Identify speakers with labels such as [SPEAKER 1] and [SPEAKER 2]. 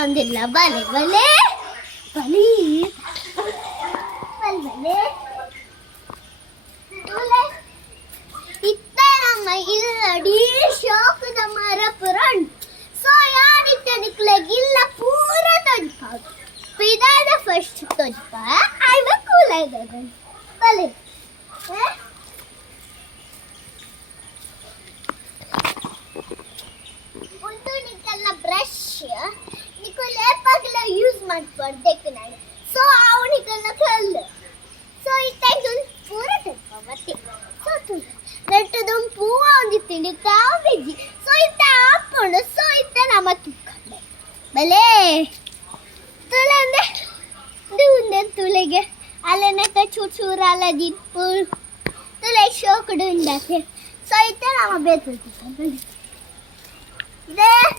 [SPEAKER 1] வந்துடலாம் வலை வலை வலி Yeah. Ant var deken ay. So awni kala kala. So ite gun pura te pavati. So tu nete dum pua awni beji. So ite apa so ite nama tu Bale. Tulen de. Dunde tulege. Ale ne ka chu chu rala pul. Tule shok dunda So nama